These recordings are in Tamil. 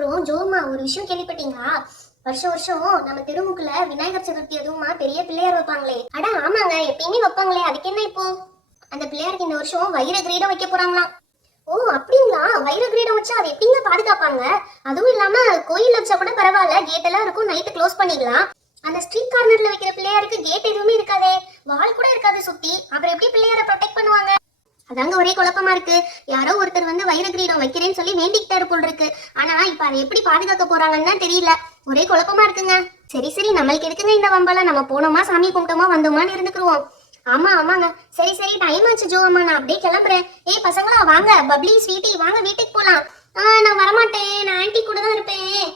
அப்புறம் ஜோமா ஒரு விஷயம் கேள்விப்பட்டீங்களா? வருஷம் வருஷம் நம்ம திருமுக்குல விநாயகர் சதுர்த்தி அதுவுமா பெரிய பிள்ளையார் வைப்பாங்களே. அட ஆமாங்க, எப்பயுமே வைப்பாங்களே, அதுக்கு என்ன இப்போ? அந்த பிள்ளையாருக்கு இந்த வருஷம் வைர கிரீடம் வைக்க போறாங்களாம். ஓ அப்படிங்களா? வைர கிரீடம் வச்சா அதை எப்படிங்க பாதுகாப்பாங்க? அதுவும் இல்லாம கோயில் வச்சா கூட பரவாயில்ல, கேட் எல்லாம் இருக்கும், நைட்டு க்ளோஸ் பண்ணிடலாம். அந்த ஸ்ட்ரீட் கார்னர்ல வைக்கிற பிள்ளையாருக்கு கேட் எதுவுமே இருக்காதே, வால் கூட இருக்காது சுத்தி, அப்புறம் எப்படி பிள்ளையார ப்ரொடெக்ட் பண்ணுவாங்க? அதாங்க ஒரே குழப்பமா இருக்கு. யாரோ ஒருத்தர் வந்து வைர கிரீடம் வைக்கிறேன்னு சொல்லி வேண்டிக்கிட்டாரு போல் இருக்கு. ஆனா இப்ப அதை எப்படி பாதுகாக்க போறாங்கன்னு தெரியல. ஒரே குழப்பமா இருக்குங்க. சரி சரி, நம்மளுக்கு எதுக்குங்க இந்த வம்பல, நம்ம போனோமா சாமி கும்பிட்டோமா வந்தோமான்னு இருந்துக்குருவோம். ஆமா ஆமாங்க. சரி சரி, டைம் ஆச்சு ஜோ அம்மா, நான் அப்படியே கிளம்புறேன். ஏய் பசங்களா வாங்க, பப்ளி ஸ்வீட்டி வாங்க வீட்டுக்கு போலாம். நான் வரமாட்டேன், நான் ஆன்ட்டி கூட தான் இருப்பேன்.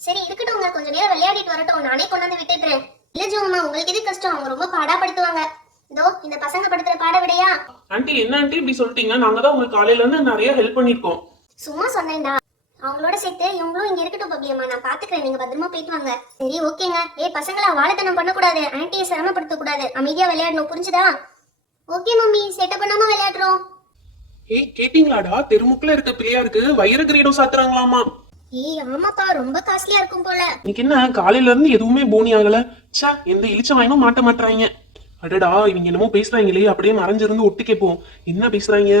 சரி இருக்கட்டும், கொஞ்ச நேரம் விளையாடிட்டு வரட்டும், நானே கொண்டாந்து விட்டுடுறேன். இல்ல ஜோ அம்மா, உங்களுக்கு எது கஷ்டம், அவங்க ரொம்ப பாடாப்படுத்துவாங்க. இதோ இந்த பசங்க படுத்துற பாட விடையா? ஆண்டி என்ன ஆண்டி இப்படி சொல்லிட்டீங்க? நாங்க தான் உங்களுக்கு காலையில இருந்து நிறைய ஹெல்ப் பண்ணிருக்கோம். சும்மா சொன்னேன்டா. அவங்களோட சேர்த்து இவங்களும் இங்க இருக்கட்டும் பப்ளியம்மா, நான் பாத்துக்கிறேன், நீங்க பத்திரமா போயிட்டு வாங்க. சரி ஓகேங்க. ஏய் பசங்களா, வாழைத்தனம் பண்ணக்கூடாது, ஆன்ட்டியை சிரமப்படுத்த கூடாது, அமைதியா விளையாடணும், புரிஞ்சுதா? ஓகே மம்மி, செட்டப் பண்ணாம விளையாடுறோம். ஏய் கேட்டீங்களாடா, தெருமுக்குல இருக்க பிள்ளையாருக்கு வைர கிரீடம் சாத்துறாங்களாமா. ஏய் ஆமாப்பா, ரொம்ப காஸ்ட்லியா இருக்கும் போல. இன்னைக்கு என்ன காலையில இருந்து எதுவுமே போனி ஆகல. சா, எந்த இழிச்ச வாயினும் மாட்ட மாட்டாங்க. அடடா, இவங்க என்னமோ பேசுறாங்களே, அப்படியே மறைஞ்சிருந்து ஒட்டு கேட்போம். என்ன பேசுறாங்க?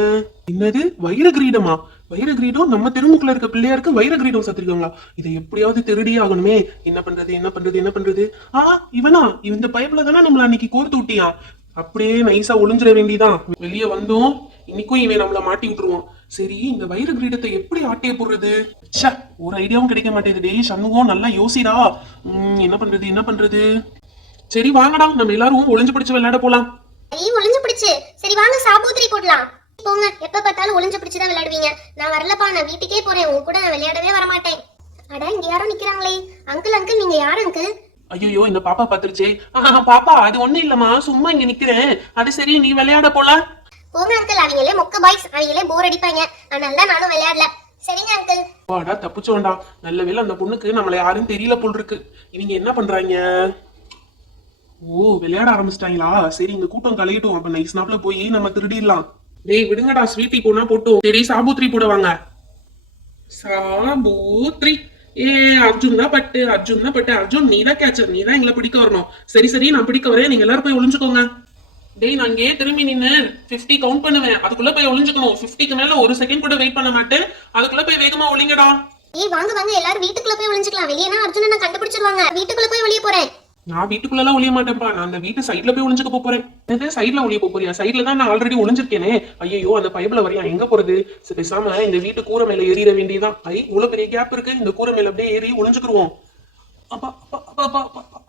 என்னது வைர கிரீடமா? வைர கிரீடம் நம்ம தெருமுக்குல இருக்க பிள்ளையாருக்கு வைர கிரீடம் சாத்திருக்காங்களா? இதை எப்படியாவது திருடியே ஆகணுமே. என்ன பண்றது என்ன பண்றது என்ன பண்றது? இவனா, இந்த பைப்ல தானே நம்மள அன்னைக்கு கோர்த்து விட்டியா? அப்படியே நைஸா ஒளிஞ்சிட வேண்டியதான். வெளியே வந்தோம், இன்னைக்கும் இவன் நம்மள மாட்டி விட்டுருவான். சரி, இந்த வைர கிரீடத்தை எப்படி ஆட்டைய போடுறது? ஒரு ஐடியாவும் கிடைக்க மாட்டேங்குது. சண்முகம் நல்லா யோசிடா. என்ன பண்றது என்ன பண்றது? சரி வாங்கடா, நம்ம எல்லாரும் ஒளிஞ்சு பிடிச்சு விளையாட போலாம். ஒளிஞ்சு பிடிச்சு? சரி வாங்க, சாபூத்திரி போடலாம். போங்க, எப்ப பார்த்தாலும் ஒளிஞ்சு பிடிச்சுதான் விளையாடுவீங்க. நான் வரலப்பா, நான் வீட்டுக்கே போறேன், உங்க கூட நான் விளையாடவே வரமாட்டேன். அட இங்க யாரும் நிக்கிறாங்களே. அங்கிள் அங்கிள், நீங்க யாரு அங்கிள்? ஐயோ, இந்த பாப்பா பாத்துருச்சே. பாப்பா அது ஒண்ணு இல்லம்மா, சும்மா இங்க நிக்கிறேன். அது சரி, நீ விளையாட போல. போங்க அங்கிள், அவங்களே மொக்க பாய்ஸ், அவங்களே போர் அடிப்பாங்க, அதனால நானும் விளையாடல. சரிங்க அங்கிள். வாடா, தப்பிச்சோண்டா. நல்ல வேளை அந்த பொண்ணுக்கு நம்மள யாரும் தெரியல போல் இருக்கு. இவங்க என்ன பண்றாங்க? ஓ, விளையாட ஆரம்பிச்சிட்டாங்களா? சரி, இந்த கூட்டம் கலையட்டும், அப்ப நைஸ் நாப்ல போய் நம்ம திருடிடலாம். டேய் விடுங்கடா, ஸ்வீட்டி போனா போட்டும். சரி, சாபூத்ரி போடுவாங்க. சாபூத்ரி. அர்ஜுன் தான் பட்டு, அர்ஜுன் தான் பட்டு. அர்ஜுன் நீ தான் கேச்சர், நீ தான் எங்களை பிடிக்க வரணும். சரி சரி, நான் பிடிக்க வரேன், நீங்க எல்லாரும் போய் ஒளிஞ்சுக்கோங்க. டேய், நான் இங்கே திரும்பி நின்னு 50 கவுண்ட் பண்ணுவேன், அதுக்குள்ள போய் ஒளிஞ்சுக்கணும். 50க்கு மேல ஒரு செகண்ட் கூட வெயிட் பண்ண மாட்டேன், அதுக்குள்ள போய் வேகமா ஒளிங்கடா. வாங்க வாங்க, எல்லாரும் வீட்டுக்குள்ள போய் ஒளிஞ்சுக்கலாம். வெளியேனா அர்ஜுனனை கண்டுபிடிச்சிருவாங்க. வீட்டுக்குள்ள போய் ஒளிய போறேன். நான் வீட்டுக்குள்ள ஒளிய மாட்டேன்ப்பா, நான் அந்த வீட்டு சைட்ல போய் ஒளிஞ்சுக்க போறேன். சைட்ல ஒளிய போறியா? சைட்ல தான் நான் ஆல்ரெடி ஒளிஞ்சிருக்கேனே. ஐயோ, அந்த பைப்ல வரையா, எங்க போறது? பேசாம இந்த வீட்டு கூரை மேல ஏறிட வேண்டியதான். இவ்வளவு பெரிய கேப் இருக்கு, இந்த கூரை மேல அப்படியே ஏறி ஒளிஞ்சுக்குருவோம். அப்பா அப்பா அப்பா அப்பா.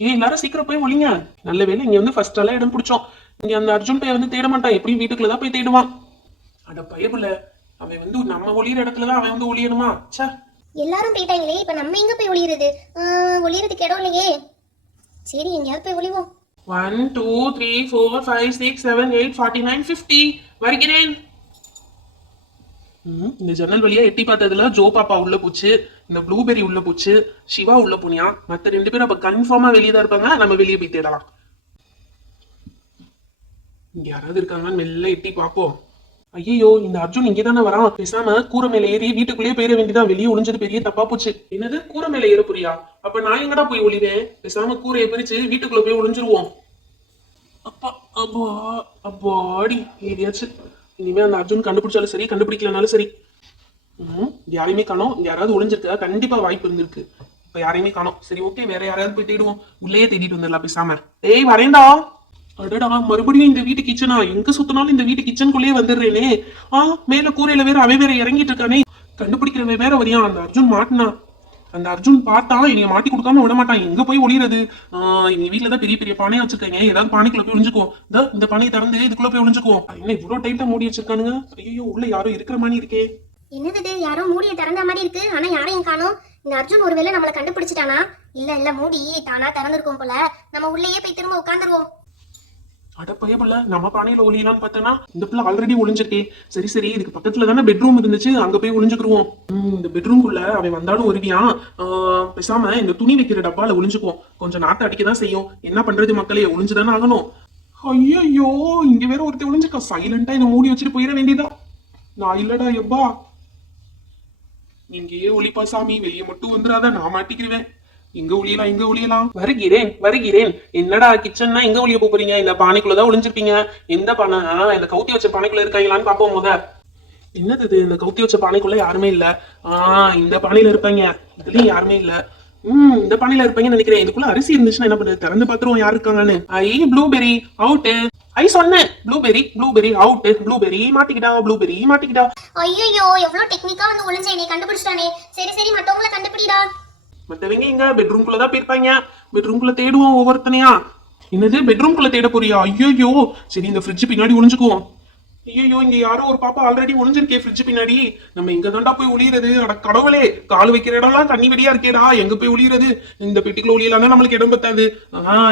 எல்லாரும் சீக்கிரம் போய் ஒளிங்க. நல்ல வேலை இங்க வந்து ஃபர்ஸ்ட் எல்லாம் இடம் பிடிச்சோம். இங்க அந்த அர்ஜுன் பையன் வந்து தேட மாட்டான், எப்படியும் வீட்டுக்குள்ளதான் போய் தேடுவான். அட பைபிள், அவன் வந்து நம்ம ஒளியிற இடத்துலதான் அவன் வந்து ஒளியணுமா? சே, எல்லாரும் போயிட்டாங்களே, இப்ப நம்ம எங்க போய் ஒளியறது? ஒளியறதுக்கு இடம் இல்லையே. சரி, எங்கயாவது போய் ஒளிவோம். 1 2 3 4 5 6 7 8 49 50 வருகிறேன். இந்த ஜன்னல் வழியா எட்டி பார்த்ததுல ஜோ பாப்பா உள்ள போச்சு, இந்த ப்ளூபெரி உள்ள போச்சு, சிவா உள்ள போனியா. மத்த 2 பேரும் அப்ப கன்ஃபார்மா வெளியே தான் இருப்பாங்க. நம்ம வெளியே போய் தேடலாம். இங்க யாராவது இருக்காங்கன்னு மெல்ல எட்டி பார்ப்போம். ஐயோ, இந்த அர்ஜுன் இங்கே தானே வரான். பேசாம கூரை மேல ஏறி வீட்டுக்குள்ளேயே போயிட வேண்டியதான். வெளியே ஒளிஞ்சது பெரிய தப்பா போச்சு. என்னது, கூரை மேல ஏற புரியா? அப்ப நான் எங்கடா போய் ஒளிவேன்? பேசாம கூரையை பிரிச்சு வீட்டுக்குள்ள போய் ஒளிஞ்சிருவோம். அப்பா அப்பா அப்பாடி, ஏறியாச்சு. இனிமே அந்த அர்ஜுன் கண்டுபிடிச்சாலும் சரி, கண்டுபிடிக்கலனாலும் சரி. யாரையுமே காணோம். யாராவது ஒளிஞ்சிருக்க கண்டிப்பா வாய்ப்பு இருந்திருக்கு. இப்ப யாரையுமே காணோம். சரி ஓகே, வேற யாராவது போய் தேடுவோம். உள்ளேயே தேடிட்டு வந்துடலாம் பேசாம. ஏய் வரேன்டா. அடடா, மறுபடியும் இந்த வீட்டு கிச்சனா? எங்க சுத்தினாலும் இந்த வீட்டு கிச்சனுக்குள்ளேயே வந்துடுறேனே. மேல கூரையில வேற அவன் வேற இறங்கிட்டு இருக்கானே. கண்டுபிடிக்கிறவன் வேற வரியா. அந்த அர்ஜுன் மாட்டினா. அந்த அர்ஜுன் பார்த்தா என்னைய மாட்டி கொடுக்காம விட மாட்டான். எங்க போய் ஒளியறது? எங்க வீட்டுலதான் பெரிய பெரிய பானையா வச்சிருக்காங்க. ஏதாவது பானைக்குள்ள போய் ஒளிஞ்சுக்குவோம். இந்த பானையை திறந்து இதுக்குள்ள போய் ஒளிஞ்சுக்குவோம். என்ன இவ்வளவு டைட்டா மூடி வச்சிருக்கானுங்க? ஐயோ, உள்ள யாரும் இருக்கிற மாதிரி இருக்கே. என்னது, யாரோ மூடியை திறந்த மாதிரி இருக்கு, ஆனா யாரையும் காணோம். இந்த அர்ஜுன் ஒருவேளை நம்மளை கண்டுபிடிச்சிட்டானா? இல்ல மூடி தானா திறந்திருக்கும் போல. நம்ம உள்ளேயே போய் திரும்ப உட்காந்துருவோம். அட பயப்படல, நம்ம பானையில ஒளியலான்னு பார்த்தனா இந்த பிள்ளை ஆல்ரெடி ஒளிஞ்சிருக்கே. சரி சரி, இதுக்கு பக்கத்துல தானே பெட்ரூம் இருந்துச்சு, அங்க போய் ஒளிஞ்சுக்குருவோம். இந்த பெட்ரூம்குள்ள அவன் வந்தாலும் வருவியான். பேசாம இந்த துணி வைக்கிற டப்பால ஒளிஞ்சுக்குவோம். கொஞ்சம் நாட்டு அடிக்கதான் செய்யும். என்ன பண்றது மக்களே, ஒளிஞ்சுதானே ஆகணும். ஐயோ, இங்க வேற ஒருத்தர் ஒளிஞ்சிருக்கா. சைலண்டா இதை மூடி வச்சுட்டு போயிட வேண்டியதா. நான் இல்லடா எப்பா. நீங்க ஒளிப்பா சாமி, வெளியே மட்டும் வந்துடாத, நான் மாட்டிக்கிருவேன். எங்க ஒளியலாம், எங்க ஒளியலாம்? வருகிறேன் வருகிறேன். என்னடா கிச்சன்னா எங்க ஒளிய போறீங்க? இந்த பானைக்குள்ளதான் ஒளிஞ்சிருப்பீங்க. எந்த பானை? இந்த கவுத்தி வச்ச பானைக்குள்ள இருக்காங்களான்னு பாப்போம் முத. என்னது இது? இந்த கவுத்தி வச்ச பானைக்குள்ள யாருமே இல்ல. இந்த பானையில இருப்பாங்க. இதுலயும் யாருமே இல்ல. இந்த பானையில இருப்பாங்கன்னு நினைக்கிறேன். இதுக்குள்ள அரிசி இருந்துச்சுன்னா என்ன பண்ணுறது? திறந்து பாத்துருவோம் யாரு இருக்காங்கன்னு. Blueberry out. சொன்னேன் ப்ளூபெரி அவுட். ப்ளூபெரி மாட்டிக்கிட்டா, ப்ளூபெரி மாட்டிக்கிட்டா. ஐயோ எவ்வளவு டெக்னிக்கா வந்து ஒளிஞ்சே நீ கண்டுபிடிச்சிட்டானே. சரி சரி மத்தவங்கள கண்டுபிடிடா. மத்தவங்க எங்க பெட்ரூம்குள்ளதான் போயிருப்பாங்க. பெட்ரூம்குள்ள தேடுவோம் ஒவ்வொருத்தனையா. என்னது பெட்ரூம்குள்ள தேட போறியா? ஐயோ சரி, இந்த ஃப்ரிட்ஜ் பின்னாடி ஒளிஞ்சுக்குவோம். ஐயோ இங்க யாரோ ஒரு பாப்பா ஆல்ரெடி ஒளிஞ்சிருக்கே ஃப்ரிட்ஜ் பின்னாடி. நம்ம இங்க தாண்டா போய் ஒளியறது. அட கடவுளே, கால் வைக்கிற இடம்லாம் தண்ணி வெடியா இருக்கேடா. எங்க போய் ஒளியறது? இந்த பெட்டிக்குள்ள ஒளியலாம் நம்மளுக்கு இடம் பத்தாது.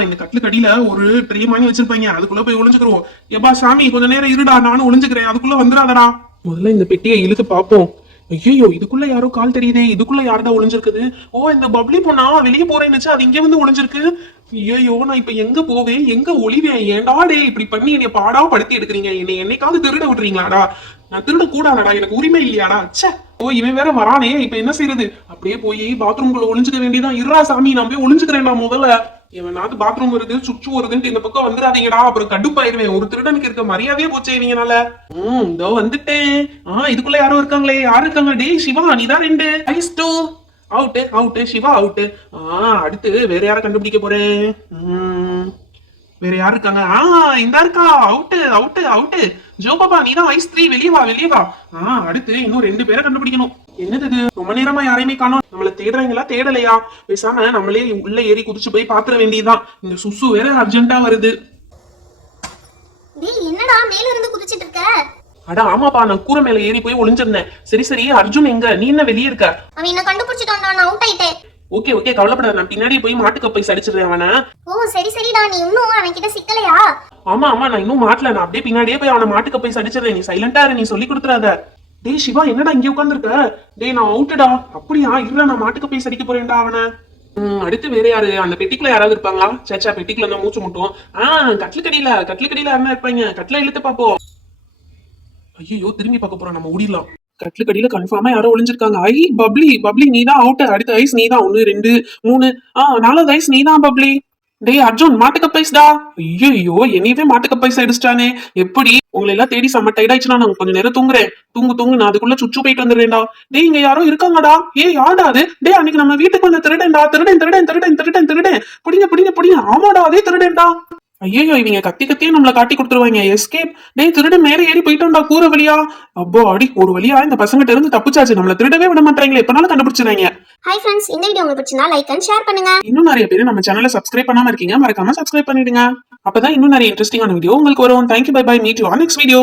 இந்த கட்டுல கடியில ஒரு ட்ரே மானி வச்சிருப்பாங்க, அதுக்குள்ள போய் ஒளிஞ்சுக்கிறோம். எப்பா சாமி கொஞ்ச நேரம் இருடா, நானும் ஒளிஞ்சுக்கிறேன். அதுக்குள்ள வந்துடாதடா. முதல்ல இந்த பெட்டியை இழுத்து பார்ப்போம். ஐயோ இதுக்குள்ள யாரோ கால் தெரியுதே. இதுக்குள்ள யாருடா ஒளிஞ்சிருக்குது? இந்த பப்ளி பொண்ணா வெளியே போறேன்னு அது இங்க வந்து ஒளிஞ்சிருக்கு. ஐயோ நான் இப்ப எங்க போவேன், எங்க ஒளிவேன்? ஏன்டா டே இப்படி பண்ணி என்னை பாடா படுத்தி எடுக்கிறீங்க? என்னைக்காவது திருட விட்டுறீங்களாடா? நான் திருட கூடாதடா, எனக்கு உரிமை இல்லையாடா? ச்சே. இவன் வேற வரானே, இப்ப என்ன செய்யறது? அப்படியே போய் பாத்ரூம்குள்ள ஒளிஞ்சுக்க வேண்டியதான். இருடா சாமி, நான் போய் ஒளிஞ்சுக்கிறேன்டா முதல்ல. இவனாவது பாத்ரூம் வருது, சுச்சு வருதுன்ட்டு இந்த பக்கம் வந்துடாதீங்கடா, அப்புறம் கடுப்பாயிருவேன். ஒரு திருடனுக்கு இருக்க மரியாதையே போச்சே இவங்கனால. இதோ வந்துட்டேன். இதுக்குள்ள யாரோ இருக்காங்களே. யாரு இருக்காங்க? டேய் சிவா, நீதான் 2 ice 2 out out. Siva out. அடுத்து வேற யார கண்டுபிடிக்க போறேன்? வேற யாரு இருக்காங்க? இந்த இருக்கா. Out out out. ஜோ பாப்பா, நீதான் ஐஸ் 3, வெளியே வா வெளியே வா. அடுத்து இன்னும் 2 பேரை கண்டுபிடிக்கணும். என்னது இது? ரொம்ப நேரமா யாரையுமே காணோம். நம்மள தேடுறாங்களா தேடலையா? பேசாம நம்மளே உள்ள ஏறி குதிச்சு போய் பாத்துற வேண்டியதுதான். இந்த சுசு வேற அர்ஜென்ட்டா வருது. டேய் என்னடா மேல இருந்து குதிச்சிட்டு இருக்க? அட ஆமாப்பா, நான் கூரை மேல ஏறி போய் ஒளிஞ்சிருந்தேன். சரி சரி, அர்ஜுன் எங்க? நீ என்ன வெளியே இருக்க? அவன் என்ன கண்டுபிடிச்சிட்டான்டா, நான் அவுட் ஆயிட்டேன். ஓகே ஓகே, கவலைப்படாத. நான் பின்னாடி போய் மாட்டுக்கப்பை சடிச்சிடுறேன் அவனை. சரி சரிடா, நீ இன்னும் அவன் கிட்ட சிக்கலையா? ஆமா நான் இன்னும் மாட்டல. நான் அப்படியே பின்னாடியே போய் அவனை மாட்டுக்கப்பை சடிச்சிடுறேன். நீ சைலண்டா இரு, நீ சொல்லி கொடுத்துறாத. டேய் சிவா, என்னடா இங்க உட்காந்துருக்க? டேய் நான் அவுட்டுடா. அப்படியா? இல்ல, நான் மாட்டுக்கப்பை சடிக்க போறேன்டா அவனை. அடுத்து வேற யாரு? அந்த பெட்டிக்குள்ள யாராவது இருப்பாங்களா? சேச்சா, பெட்டிக்குள்ள தான் மூச்சு முட்டும். கட்லுக்கடியில யாருன்னா இருப்பாங்க. கட்ல இழுத்து பாப்போம். ஐயோ திரும்பி பார்க்க போறோம், நம்ம ஓடிடலாம். கட்லுக்கடியில கன்ஃபார்மா யாரோ ஒளிஞ்சிருக்காங்க. பப்ளி நீதான் அவுட். அடுத்த ஐஸ் நீதான். 1 2 3 4வது ஐஸ் நீதான் பப்ளி. டேய் அர்ஜுன், மாட்டுக்கப்பைஸ்டா. ஐயோ என்னையவே மாட்டுக்கப்பைஸ் அடிச்சிட்டானே. எப்படி? உங்களை எல்லாம் தேடி செம்ம டயர்ட் ஆயிடுச்சுன்னா நான் கொஞ்சம் நேரம் தூங்குறேன். தூங்கு, நான் அதுக்குள்ள சுச்சு போயிட்டு வந்துடுறேன்டா. டேய் இங்க யாரோ இருக்காங்கடா. யாருடா அது? டேய் அன்னைக்கு நம்ம வீட்டுக்கு வந்த திருடேன்டா. திருடன். புடிங்க. ஆமாடா, அதே திருடேன்டா. ஐயோ இவங்க கத்தியே நம்மள காட்டி கொடுத்துருவாங்க. எஸ்கேப். டேய் திருடன் மேலே ஏறி போயிட்டோம்டா கூரை வழியா. அப்போ அடி, ஒரு வழியா இந்த பசங்கிட்ட இருந்து தப்பிச்சாச்சு. நம்மள திருடவே விட மாட்டாங்களே, எப்பனாலும் கண்டுபிடிச்சிருவாங்க. ஹாய் ஃப்ரெண்ட்ஸ், இந்த வீடியோ உங்களுக்கு பிடிச்சிருந்தா லைக் அண்ட் ஷேர் பண்ணுங்க. இன்னும் நிறைய பேர் நம்ம சேனலை சப்ஸ்கிரைப் பண்ணாம இருக்கீங்க, மறக்காம சப்ஸ்கிரைப் பண்ணிடுங்க. அப்பதான் இன்னும் நிறைய இன்ட்ரெஸ்டிங்கான வீடியோ உங்களுக்கு வரும். Thank you, bye bye, meet you on next video.